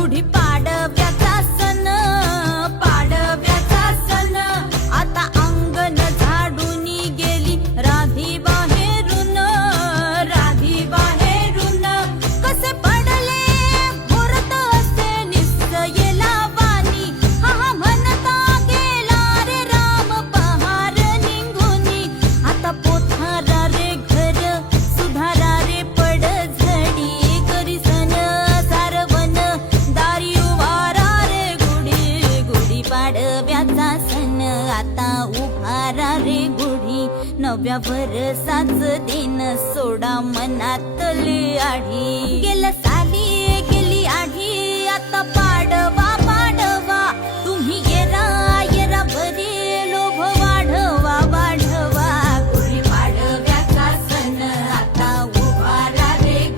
गुढी पाडव्याचा सण, पाडव्याचा सण. आता अंगण झाडून गेली राधी बाहेरून, राधी बाहेरून. कसे पडले घोरत असे निश्चयला वाणी, हा हा म्हणता गेला रे राम पहार निघूनी. आता पोथारा रे घर सुधारा रे पडझडी, करी सण सारवण दारी उभारा रे गुढी, गुढी पाडव्याचा सण आता उभारा रे गुढी. नव्या वर्षाच दिन सोडा मनातली आढी,